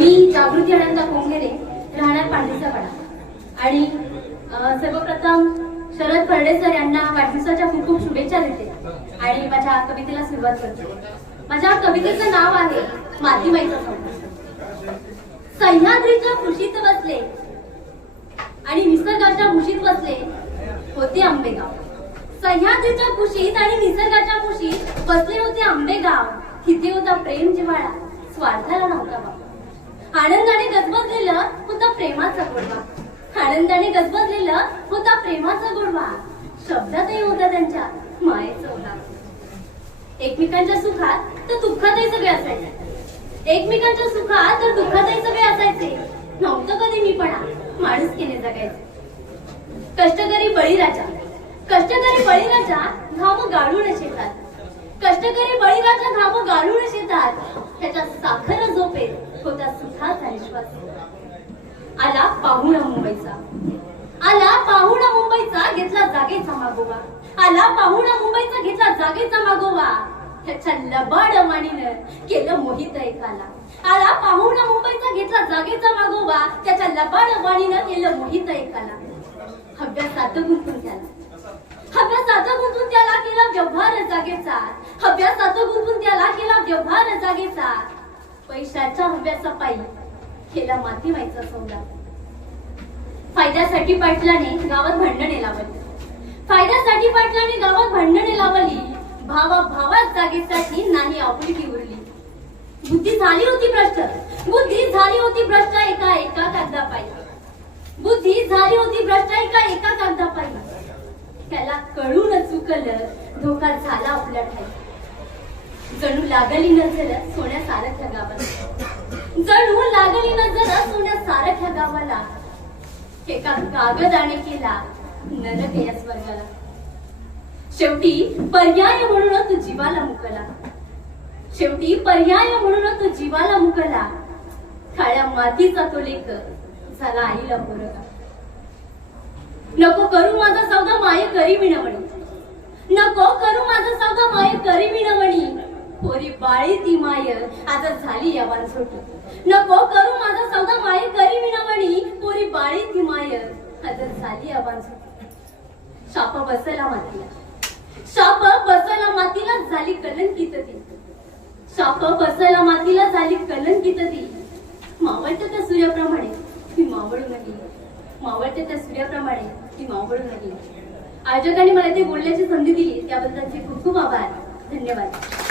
मी जागृती आनंद कोंगेरे राहणार पांढरीचा पाडा. आणि सर्वप्रथम शरद फर्डेसर यांना वाढदिवसाच्या खूप खूप शुभेच्छा देते आणि माझ्या कवितेला सुरुवात करते. माझ्या कवितेचं नाव आहे मातीमाईचा सह्याद्रीच्या खुशीत बसले आणि निसर्गाच्या कुशीत बसले होते आंबेगाव. सह्याद्रीच्या कुशीत आणि निसर्गाच्या कुशीत बसले होते आंबेगाव. तिथे होता प्रेम जिव्हाळा स्वार्थाला नव्हता बाबा आनंदाने गजबजलेलं होता प्रेमाचा गोडवा. आनंदाने गजबजलेलं होता प्रेमाचा गोडवा. शब्दातही होता त्यांच्या मायेचा उल्हास. एकमेकांच्या सुखात तर दुःखातही सगळे असायचे. एकमेकांच्या सुखात तर दुःखातही सगळे असायचे. नव्हतं कधी मी पणा माणूस केले जगायचे. कष्टकरी बळीराजा. कष्टकरी बळीराजा घाम गाळून शेतात. कष्टकरी बळीराजा घाम गाळून शेतात. त्याच्या साखर विश्वास आला पाहुणा मुंबईचा. आला पाहुणा मुंबईचा घेतला जागेचा मागोवा. आला पाहुणा मुंबईचा घेतला जागेचा मागोवा. त्याच्या लबाड वाणीनं केलं मोहित एकाला आला पाहुणा मुंबईचा घेतला जागेचा मागोवा. त्याच्या लबाड वाणीनं केलं मोहित एकाला हव्यासात गुंतून त्याला. हव्यासात गुंतून त्याला केला व्यवहार जागेचा. हव्यासात गुंतून त्याला केला व्यवहार जागेचा. पैशाच्या हव्यासा पायी खेला माती व्हायचा सौदा फायद्यासाठी पाटलाने गावात भांडणे लावली फायद्यासाठी पाटलाने गावात भांडणे लावली भावा भावात जागेसाठी नाही आपुलकी उरली. बुद्धी झाली होती भ्रष्ट. बुद्धी झाली होती भ्रष्ट एका एका कागदापायी. बुद्धी झाली होती भ्रष्ट एका एका कागदापायी. त्याला कळून चुकलं धोका झाला आपल्या ठाई. जणू लागली नजर सोन्या सारख्या गावात. जणू लागली नजर सोन्या सारख्या गावाला. एका कागदाने केला नरक या स्वर्गाला. शेवटी पर्याय म्हणून तू जीवाला मुकला. शेवटी पर्याय म्हणून तू जीवाला मुकला. काळ्या मातीचा तो लेख झाला आईला पोरगा. नको करू माझा सौदा माय करी विणवणी नको करू माझा सौदा माये करी विणवणी पोरी बाळी ती माय. आता झाली या वानसोटी नको करू माझा सौदा माय करी विनावणी पोरी बाळी ती माय. आता झाली या वानसोटी शाप बसला मातीला. शाप बसला मातीला झाली कलंकित ती. शाप बसला मातीला झाली कलंकित ती. मावळते त्या सूर्याप्रमाणे ती मावळू नाही मावळते त्या सूर्याप्रमाणे ती मावळू नाही आयोजकांनी मला ते बोलण्याची संधी दिली. त्याबद्दलचे खूप खूप आभार. धन्यवाद.